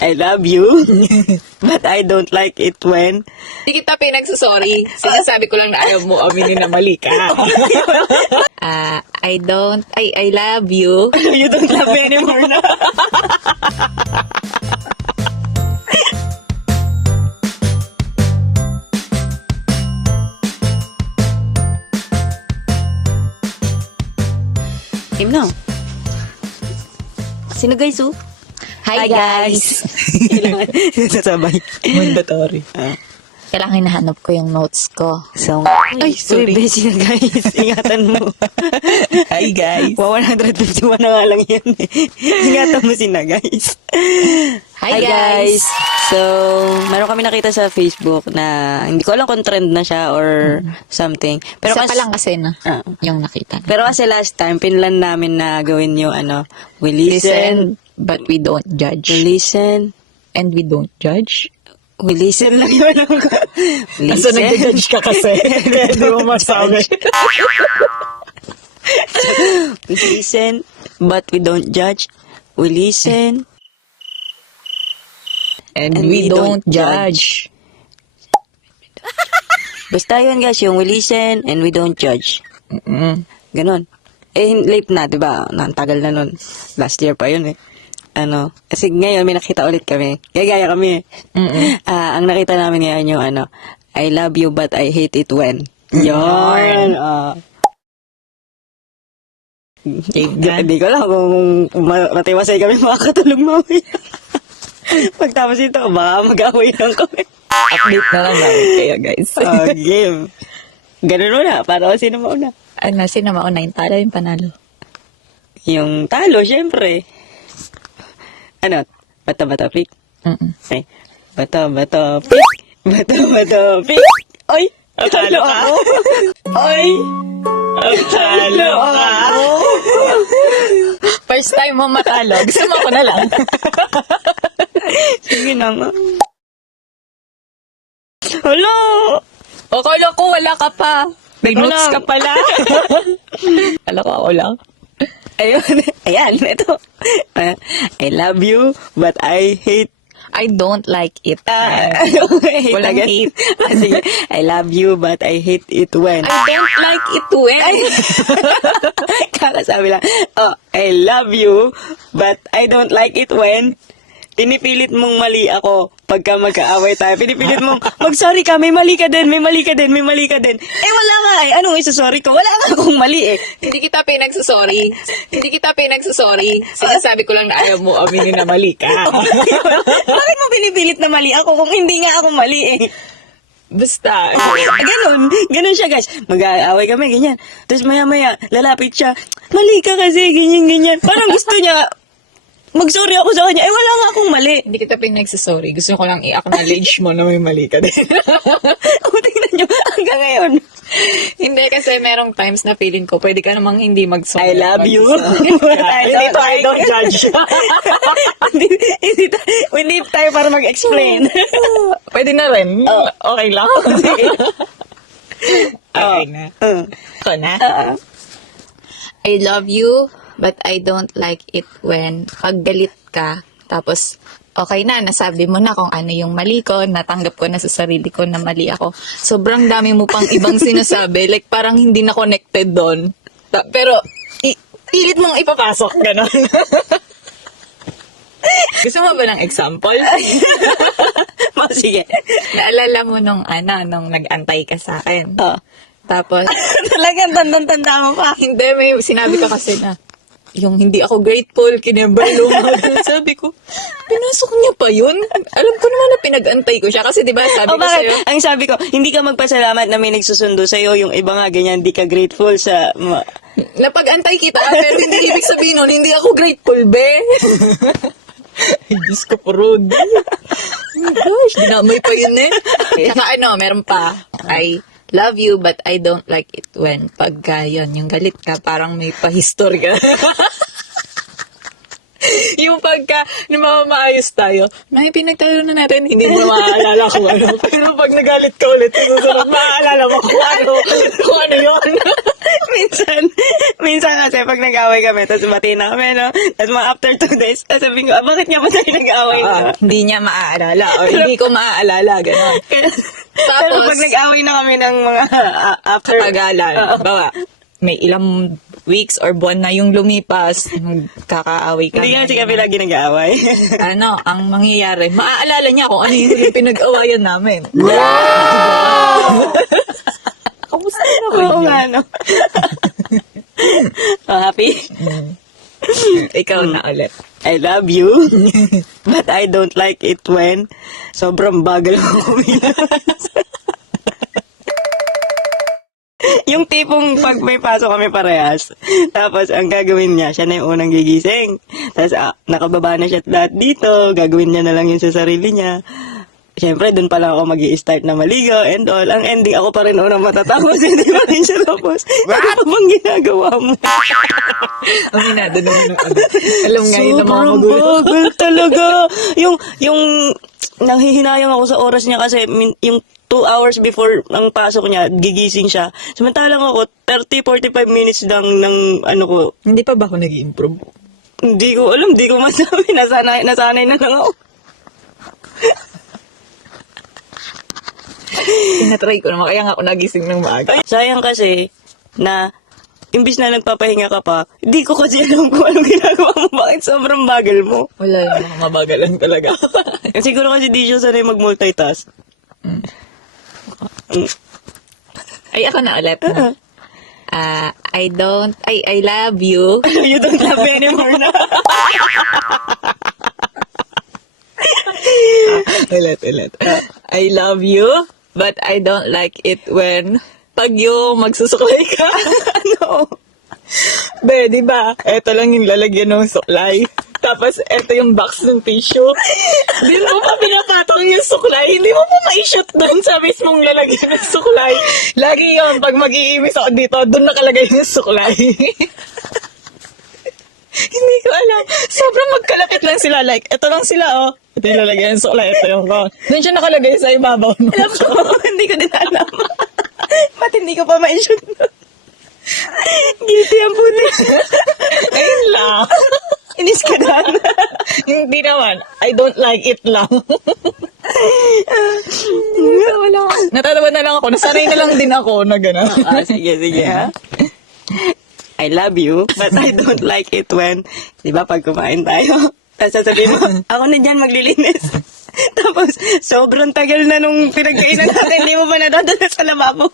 I love you, but I don't like it when... Hindi kita pinagsasorry. Sinasabi ko lang na ayaw mo aminin na mali ka. I love you. You don't love me anymore na. Game now. Sino guys, oh? Hi guys! Sasabay. Mandatory. Kailangan hinahanap ko yung notes ko. So, Ay, sorry. Uy, busy na guys. Ingatan mo. Hi guys! 151 na nga lang yan eh. Ingatan mo sina guys. Hi guys! So, meron kami nakita sa Facebook na hindi ko alam kung trend na siya or something. Pero Isa pa lang kasi na Ah. yung nakita. Pero kasi last time, pinlan namin na gawin yung we listen, but we don't judge. we listen, And we don't judge. we listen lang yun. We Asa listen. nag-judge ka kasi? Kaya di mo masabi. We listen, but we don't judge. We listen. And we don't judge. Basta yun guys, yung we listen and we don't judge. Mm-mm. Ganon. Eh, late na, diba? Tagal na nun. Last year pa yun eh. Kasi ngayon may nakita ulit kami. Gaya kami eh. Mm-mm. Ang nakita namin ngayon yung I love you but I hate it when. Yun. Hindi ko lang kung matiwasay kami makakatulog mamaya. Pagtapos ito, baka mag-away lang kami. Update na lang namin kayo guys. Game. Ganun muna, para sino mauna. Sino mauna yung talo yung panalo? Yung talo, syempre. Bata-bata pick. Mm-mm. Ay, bata-bata pick. Bata-bata pick. Oy, talo ako. Oy, talo ako. First time mo matalo. Gusto mo ako na lang. Sige na nga. Hala! Akala ko wala ka pa. May Wala. notes ka pala. Akala ko ako lang. Ayun, ayan, ito. I love you, but I hate. I don't like it. Hate Walang again. hate. Sige, I love you, but I hate it when. I don't like it when. Kakasabi lang, I love you, but I don't like it when pinipilit mong mali ako pagka magkaaway tayo. Pinipilit mong, mag-sorry ka, may mali ka din, may mali ka din, may mali ka din. Eh, wala nga eh. Anong isa-sorry ko? Wala nga akong mali eh. Hindi kita pinagsasorry. Hindi kita pinagsasorry. Sinasabi ko lang na ayaw mo aminin na mali ka. Bakit mo pinipilit na mali ako kung hindi nga ako mali eh? Basta. Ganun siya guys. Mag-aaway kami, ganyan. Tapos maya-maya, lalapit siya, mali ka kasi, ganyan-ganyan. Parang gusto niya, mag-sorry ako sa kanya. Eh, wala nga akong mali. Hindi kita pinagsasorry. Gusto ko lang i-acknowledge mo na may mali ka din. Tingnan nyo, hanggang ngayon. Hindi kasi merong times na feeling ko, pwede ka namang hindi I mag-sorry. love you. I don't judge. Hindi tayo para mag-explain. Pwede na rin. Okay lang. Okay na. Ako na. I love you, but I don't like it when pag galit ka, tapos okay na, nasabi mo na kung ano yung mali ko, natanggap ko na sa sarili ko na mali ako. Sobrang dami mo pang ibang sinasabi, like parang hindi na connected doon. Pero, pilit mong ipapasok, gano'n. Gusto mo ba ng example? Sige. Naalala mo nung nag-antay ka sa akin. Tapos, Talagang tandang-tanda mo pa. hindi, may sinabi ka kasi na, yung hindi ako grateful, kinembalo mo. Sabi ko, pinasok niya pa yun? Alam ko naman na pinag-antay ko siya. Kasi di ba sabi ko bakit? sa'yo, Ang sabi ko, hindi ka magpasalamat na may nagsusundo sa'yo. Yung iba nga ganyan, hindi ka grateful sa... napag-antay kita, pero hindi ibig sabihin nun, hindi ako grateful, be. Ay, Diyos ko po, Rod. Oh my gosh, dinamay pa yun eh. Saka meron pa. I love you, but I don't like it when pagka yun, yung galit ka, parang may pa-history ka. Yung pagka namamaayos tayo, may pinagtalo na natin, hindi mo maaalala kung ano. Pero pag nagalit ka ulit, susunod, maaalala mo kung ano yun. minsan kasi pag nag-away kami, tapos bati na kami, no? Tapos mga after 2 days, sabihin ko, bakit nga ba tayo nag-away na? Hindi niya maaalala o hindi ko maaalala, gano'n. Pero pag nag-away na kami ng mga after... Katagalan. Bawa, may ilang weeks or buwan na yung lumipas, kakaaway ka. Hindi kasi kami lagi nag-aaway. Ano, ang mangyayari, maaalala niya kung ano yung huling pinag-awayan namin. Kamusta naman Oo yun? nga, no? Happy? Ikaw na ulit. I love you, but I don't like it when sobrang bagal ako kumilas. Yung tipong pag may pasok kami parehas, tapos ang gagawin niya, siya na yung unang gigising. Tapos nakababa na siya lahat dito, gagawin niya na lang yun sa sarili niya. Siyempre, doon pa lang ako mag-i-start na maligo and all. Ang ending, ako pa rin unang matatapos, hindi pa rin siya tapos. Ano pa bang ginagawa mo? Aminado naman ako. Alam nga yun ng mga Sobrang magulang. bagal talaga. Yung nanghihinayang ako sa oras niya kasi yung 2 hours before ang pasok niya, gigising siya. Samantalang ako, 30-45 minutes lang ng ano ko. Hindi pa ba ako nag-i-improve? Hindi ko alam, hindi ko masabi. Nasanay na lang ako. Tinatry ko naman, kaya nga ako nagising ng maaga. Sayang kasi na imbis na nagpapahinga ka pa, hindi ko kasi alam kung anong ginagawa mo. Bakit sobrang bagal mo? Wala yung mga mabagalan talaga. Siguro kasi di siya sanay mag-multitask. Ay, ako na ulit. I love you. You don't love me anymore na. Ulit. I love you, but I don't like it when pag yung magsusuklay ka. Ano? Be, di ba? Ito lang yung lalagyan ng suklay. Tapos, ito yung box ng tissue. Di mo pa pinapatong yung suklay. Hindi mo pa ma-shoot doon sa mismong lalagyan ng suklay. Lagi yun, pag mag-iimis ako dito, doon nakalagay yung suklay. Hindi ko alam. Sobrang magkalapit lang sila. Like, ito lang sila, oh. Ito yung lalagyan ng suklay. Ito yung ko. Doon siya nakalagay sa ibabaw. Alam ko, hindi ko din alam. Ba't hindi ko pa ma-shoot? Guilty ang puti. Ayun lang. Inis ka na. Hindi naman. I don't like it lang. Natatawa na lang ako. Nasanay na lang din ako na gano'n. Sige, ha? I love you, but I don't like it when, di ba, pag kumain tayo, tapos sasabihin mo, ako na dyan maglilinis. Tapos, sobrang tagal na nung pinagkainan natin, hindi mo pa nadadala sa lababo.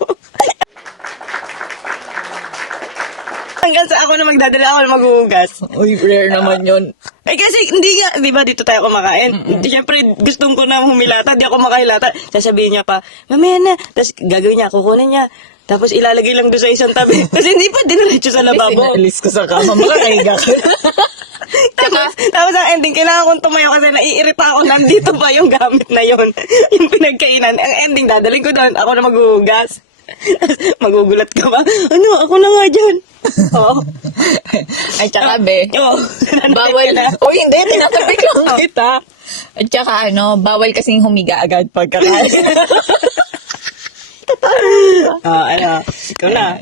Hanggang sa ako na magdadala, ako na maghuhugas. Uy, rare naman yun. Eh kasi hindi nga, di ba dito tayo kumakain? Siyempre, gustong ko na humilata, di ako makahilata. Sasabihin niya pa, mamaya na. Tapos gagawin niya, kukunin niya. Tapos ilalagay lang doon sa isang tabi. Kasi hindi pa diniretso sa lababo. Sinaalis ko sa kama, makakahiga ka. Tapos ang ending, kailangan kong tumayo kasi naiirita ako, nandito pa yung gamit na yon. Yung pinagkainan. Ang ending, dadaling ko doon, ako na maghuhugas. Magugulat ka ba? Ano, ako na nga dyan. Oo. Ay, tsaka be, Oo. bawal. Uy, hindi, tinatapik lang kita. At tsaka bawal kasing humiga agad pagkakain. Ikaw na.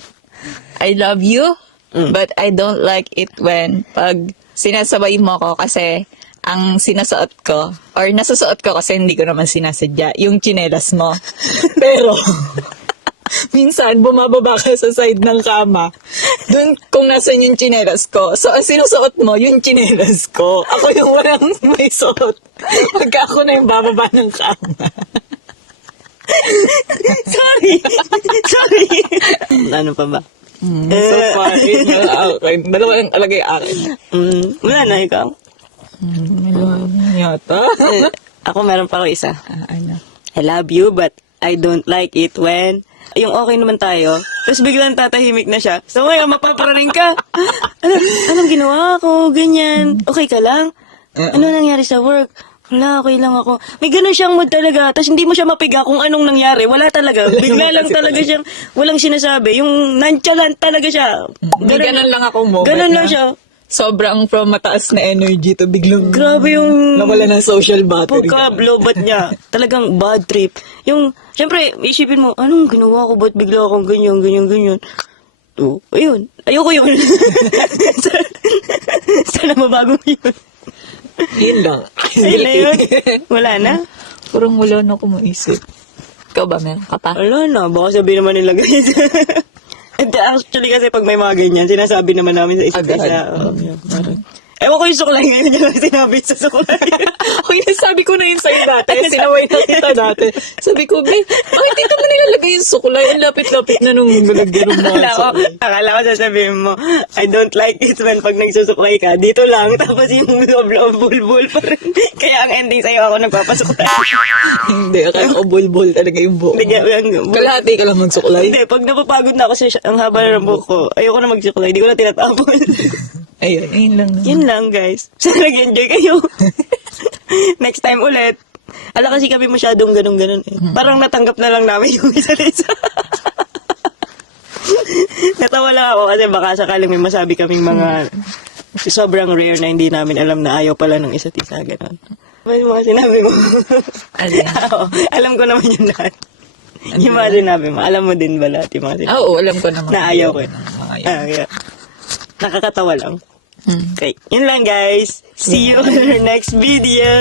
I love you, but I don't like it when pag sinasabay mo ko kasi ang sinasuot ko, or nasusuot ko kasi hindi ko naman sinasadya, yung tsinelas mo. Pero, minsan, bumababa ka sa side ng kama. Doon kung nasan yung tsinelas ko. So, ang sinusuot mo, yung tsinelas ko. Ako yung walang may suot. Pagka ako na yung bababa ng kama. Sorry. Ano pa ba? So far, yun yung akin. Dalawa yung alagay akin. Wala na, ikaw. Yata. Ako meron pa ako isa. Ano? I love you, but I don't like it when... Yung okay naman tayo, tapos biglang tatahimik na siya. So ngayon, mapaparaning ka. Anong ginawa ko? Ganyan. Okay ka lang? Ano nangyari sa work? Wala, okay lang ako. May ganun siyang mood talaga. Tapos hindi mo siya mapiga kung anong nangyari. Wala talaga. Bigla lang talaga siyang walang sinasabi. Yung nonchalant talaga siya. May ganun lang akong moment Ganun na lang siya. sobrang from mataas na energy to biglang Grabe yung... nawala ng social battery. Pagka-blobat niya. Talagang bad trip. Yung, syempre, isipin mo, anong ginawa ko? Ba't bigla akong ganyan? Oo, ayun. Ayoko yun. Sana mabago mo yun. Yun lang. Ayun na yun. Wala na. Parang wala na akong maisip. Ikaw ba, meron ka pa? Wala na. Baka sabihin naman nila ganyan. And actually kasi pag may mga ganyan, sinasabi naman namin sa isa't Agad. isa. Yun, parang, ewan ko yung suklay ngayon niya lang sinabi sa suklay. Uy, nasabi ko na yun sa'yo dati. Sinaway na kita dati. Sabi ko, be, bakit dito mo nilalagay yung sukulay? Ang lapit-lapit na nung nalagyan ng mga sukulay. Akala ko sasabihin mo, I don't like it when pag nagsusuklay ka, dito lang, tapos yung loob-loob bulbul pa rin. Kaya ang ending sa'yo ako nagpapasuklay. Hindi, akala ko bol-bol talaga yung buhok. Hindi, Kalahati ka lang magsukulay. hindi, pag napapagod na ako sa ang haba na ng buhok ko, ayoko na magsuklay, hindi ko na tinatapon. Ayun, ayun lang. Yun lang, guys. Sana nag-enjoy kayo. Next time ulit. Ala kasi kami masyadong ganun-ganun eh. Parang natanggap na lang namin yung isa't isa. Natawa lang ako kasi baka sakaling may masabi kaming mga sobrang rare na hindi namin alam na ayaw pala ng isa't isa. Ganun. Ano yung mga sinabi mo? Alin? Oo, alam ko naman yun lahat. Yung mga sinabi mo, alam mo din ba lahat yung mga sinabi? Oo, alam ko naman. Na ayaw ko. Mga yun. Yeah. Nakakatawa lang. Hmm. Okay, yun lang guys. See you on our next video.